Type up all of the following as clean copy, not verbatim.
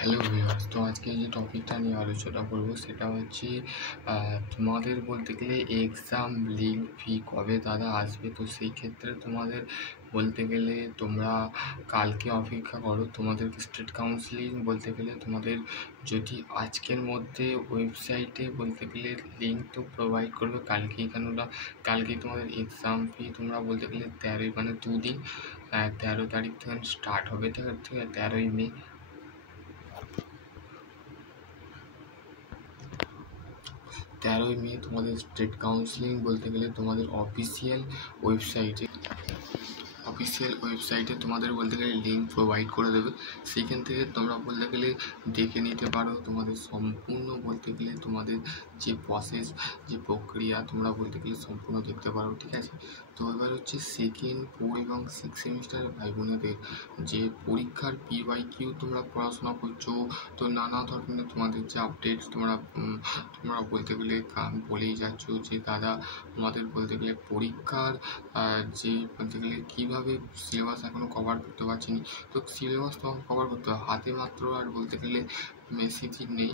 Hello viewers, তো আজকে যে টপিকটা নিয়ে আলোচনা করব সেটা হচ্ছে তোমাদের বলতে গেলে এক্সাম লিঙ্ক ফি কবে দাদা আসবে। তো সেই ক্ষেত্রে তোমাদের বলতে গেলে তোমরা কালকে অপেক্ষা করো। তোমাদের স্টেট কাউন্সিলিং বলতে গেলে তোমাদের যদি আজকের মধ্যে ওয়েবসাইটে বলতে গেলে লিঙ্ক তো প্রোভাইড করবে কালকেই, কেননা কালকেই তোমাদের এক্সাম ফি তোমরা বলতে গেলে 13 মানে দুদিন 13 তারিখ থেকে স্টার্ট হবে, ঠিক আছে, 13ই মে। 13ই মে তোমাদের স্টেট কাউন্সিলিং বলতে গেলে তোমাদের অফিসিয়াল ওয়েবসাইটে তোমাদের বলতে গেলে লিঙ্ক প্রোভাইড করে দেবে। সেইখান থেকে তোমরা বলতে গেলে দেখে নিতে পারো তোমাদের সম্পূর্ণ বলতে গেলে তোমাদের যে প্রসেস, যে প্রক্রিয়া তোমরা বলতে গেলে সম্পূর্ণ দেখতে পারো, ঠিক আছে। তো এবার হচ্ছে সেকেন্ড 4 এবং 6 সেমিস্টারের ভাই বোনেদের যে পরীক্ষার PYQ তোমরা পড়াশোনা করছো, তো নানা ধরনের তোমাদের যে আপডেট তোমরা বলতে গেলে বলেই যাচ্ছ যে দাদা আমাদের বলতে গেলে পরীক্ষার যে বলতে গেলে কীভাবে সিলেবাস এখনও কভার করতে পারছি না। তো সিলেবাস তো কভার করতে হবে, হাতে মাত্র আর বলতে গেলে বেশি দিন নেই,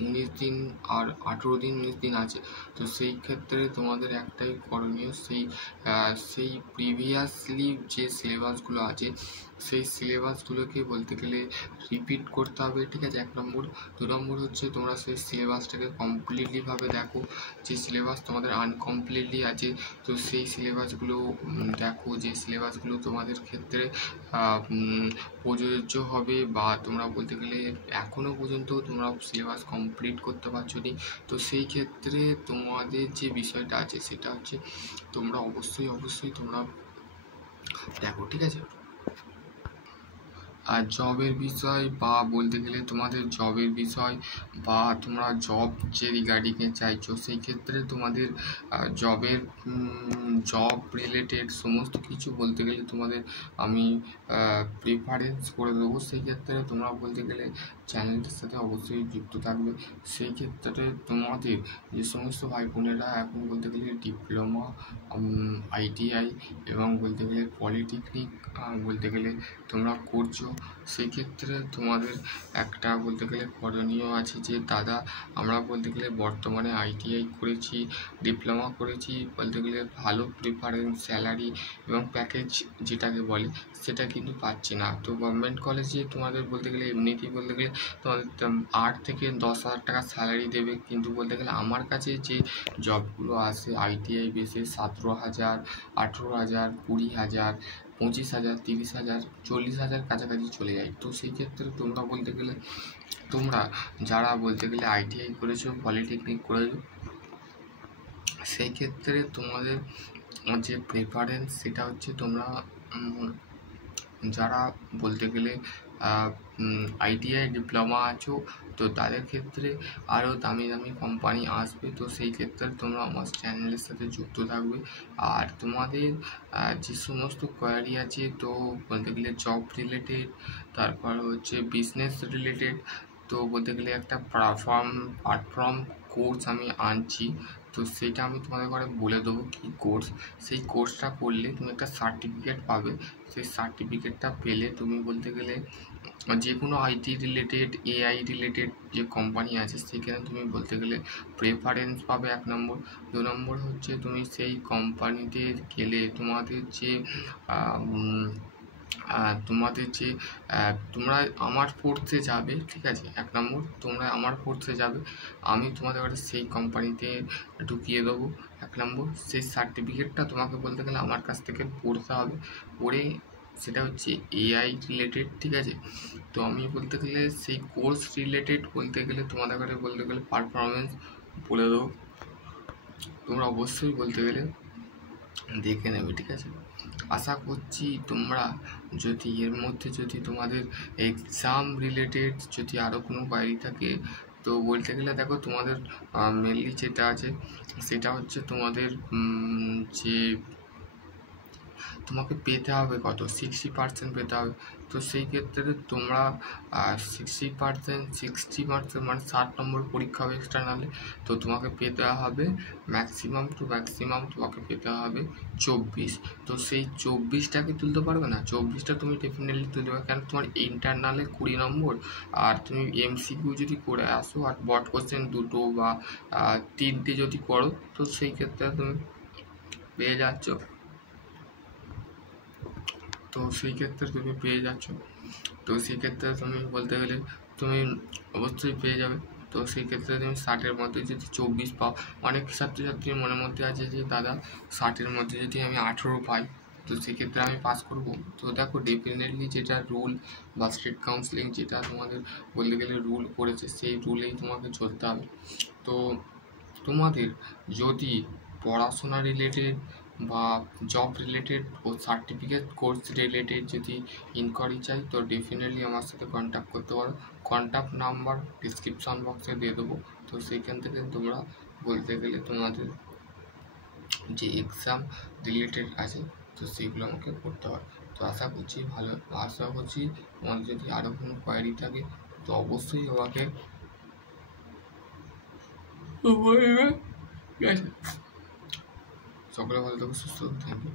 19 দিন আর 18 দিন 19 দিন আছে। তো সেই ক্ষেত্রে তোমাদের একটাই করণীয়, সেই প্রিভিয়াসলি যে সিলেবাসগুলো আছে সেই সিলেবাসগুলোকে বলতে গেলে রিপিট করতে হবে, ঠিক আছে, 1 নম্বর। 2 নম্বর হচ্ছে তোমরা সেই সিলেবাসটাকে কমপ্লিটলিভাবে দেখো, যে সিলেবাস তোমাদের আনকমপ্লিটলি আছে তো সেই সিলেবাসগুলো দেখো, যে সিলেবাসগুলো তোমাদের ক্ষেত্রে প্রযোজ্য হবে, বা তোমরা বলতে গেলে এখনও পর্যন্ত তোমরা সিলেবাস কমপ্লিট করতে পারছো নি। তো সেই ক্ষেত্রে তোমাদের যে বিষয়টা আছে সেটা হচ্ছে তোমরা অবশ্যই তোমরা দেখো, ঠিক আছে। আর জবের বিষয় বা বলতে গেলে তোমাদের জবের বিষয় বা তোমরা জব যে রিগার্ডিংয়ে চাইছো সেই ক্ষেত্রে তোমাদের জব রিলেটেড সমস্ত কিছু বলতে গেলে তোমাদের আমি প্রেফারেন্স করে দেবো। সেই ক্ষেত্রে তোমরা বলতে গেলে চ্যানেলটির সাথে অবশ্যই যুক্ত থাকবে। সেই ক্ষেত্রে তোমাদের যে সমস্ত ভাই বোনেরা এখন বলতে গেলে ডিপ্লোমা, ITI এবং বলতে গেলে পলিটেকনিক বলতে গেলে তোমরা করছো, সেই ক্ষেত্রে তোমাদের একটা বলতে গেলে করণীয় আছে যে দাদা আমরা বলতে গেলে বর্তমানে ITI করেছি, ডিপ্লোমা করেছি, বলতে গেলে ভালো প্রিফারেন্স স্যালারি এবং প্যাকেজ যেটাকে বলে সেটা কিন্তু পাচ্ছি না। তো গভর্নমেন্ট কলেজে তোমাদের বলতে গেলে এমনিতেই বলতে গেলে তোমাদের 8 থেকে 10,000 টাকা স্যালারি দেবে, কিন্তু বলতে গেলে আমার কাছে যে জবগুলো আসে ITI বেসে 17,000, 18,000, 20,000, 25,000, 30,000, 40,000 কাছাকাছি চলে যায়। তো সেই ক্ষেত্রে তোমরা বলতে গেলে তোমরা যারা বলতে গেলে ITI করেছো, পলিটেকনিক করেছো, সেই ক্ষেত্রে তোমাদের যে প্রেফারেন্স সেটা হচ্ছে তোমরা যারা বলতে গেলে ITI ডিপ্লোমা আছো তো তাদের ক্ষেত্রে আরও দামি কোম্পানি আসবে। তো সেই ক্ষেত্রে তোমরা আমার চ্যানেলের সাথে যুক্ত থাকবে। আর তোমাদের যে সমস্ত কোয়ারি আছে তো বলতে গেলে জব রিলেটেড, তারপর হচ্ছে বিজনেস রিলেটেড, তো বলতে গেলে একটা প্ল্যাটফর্ম কোর্স আমি আনছি। তো সেটা আমি তোমাদের ঘরে বলে দেবো কী কোর্স। সেই কোর্সটা করলে তুমি একটা সার্টিফিকেট পাবে। সেই সার্টিফিকেটটা পেলে তুমি বলতে গেলে যে কোনো IT রিলেটেড, AI রিলেটেড যে কোম্পানি আছে সেখানে তুমি বলতে গেলে প্রেফারেন্স পাবে 1 নম্বর। 2 নম্বর হচ্ছে তুমি সেই কোম্পানিতে গেলে তোমাদের যে তোমরা আমার ফোর্সে যাবে, ঠিক আছে। 1 নম্বর তোমরা আমার ফোর্সে যাবে, আমি তোমাদের ঘরে সেই কোম্পানিতে ঢুকিয়ে দেবো। 1 নম্বর সেই সার্টিফিকেটটা তোমাকে বলতে গেলে আমার কাছ থেকে পড়তে হবে, পড়ে সেটা হচ্ছে AI রিলেটেড, ঠিক আছে। তো আমি বলতে গেলে সেই কোর্স রিলেটেড বলতে গেলে তোমাদের ঘরে বলতে গেলে পারফরমেন্স বলে দেবো, তোমরা অবশ্যই বলতে গেলে দেখে নেবে, ঠিক আছে। আশা করছি তোমরা যদি এর মধ্যে যদি তোমাদের এক্সাম রিলেটেড যদি আরও কোনো কোয়ারি থাকে তো বলতে গেলে দেখো তোমাদের মেনলি যেটা আছে সেটা হচ্ছে তোমাদের যে তোমাকে পেতে হবে কত 60% পেতে হবে। তো সেই ক্ষেত্রে তোমরা 60% মানে 60 নম্বর পরীক্ষা হবে এক্সটার্নালে। তো তোমাকে পেতে হবে ম্যাক্সিমাম টু ম্যাক্সিমাম তোমাকে পেতে হবে 24। তো সেই 24টাকে তুলতে পারবে না? 24টা তুমি ডেফিনেটলি তুলতে পারবে, কারণ তোমার ইন্টারনালে 20 নম্বর, আর তুমি এমসিকিউ যদি করে আসো আর বট কোশ্চেন 2টো বা 3টে যদি করো, তো সেই ক্ষেত্রে তুমি পেয়ে যাচ্ছ। তো সেই ক্ষেত্রে তুমি পেয়ে যাচ্ছ। তো সেই ক্ষেত্রে তুমি বলতে গেলে তুমি অবশ্যই পেয়ে যাবে। তো সেই ক্ষেত্রে তুমি 60-এর মধ্যে যদি 24 পাও, অনেক ছাত্রছাত্রীর মনের মধ্যে আছে যে দাদা 60-এর মধ্যে যদি আমি 18 পাই, তো সেক্ষেত্রে আমি পাস করব। তো দেখো ডেফিনেটলি যেটা রুল বা স্টেট কাউন্সিলিং যেটা তোমাদের বলতে গেলে রুল করেছে, সেই রুলেই তোমাকে চলতে হবে। তো তোমাদের যদি পড়াশোনা রিলেটেড বা জব রিলেটেড ও সার্টিফিকেট কোর্স রিলেটেড যদি ইনকোয়ারি চাই, তো ডেফিনেটলি আমার সাথে কন্ট্যাক্ট করতে পারো। কন্ট্যাক্ট নাম্বার ডিসক্রিপশন বক্সে দিয়ে দেবো। তো সেইখান থেকে তোমরা বলতে গেলে তোমাদের যে এক্সাম রিলেটেড আছে, তো সেগুলো আমাকে করতে পারো। তো আশা করছি তোমাদের যদি আরও কোনো কোয়ারি থাকে, তো অবশ্যই আমাকে বলবে। ঠিক আছে, সকলে ভালো থাকো, সুস্থ থাকো, থ্যাংক ইউ।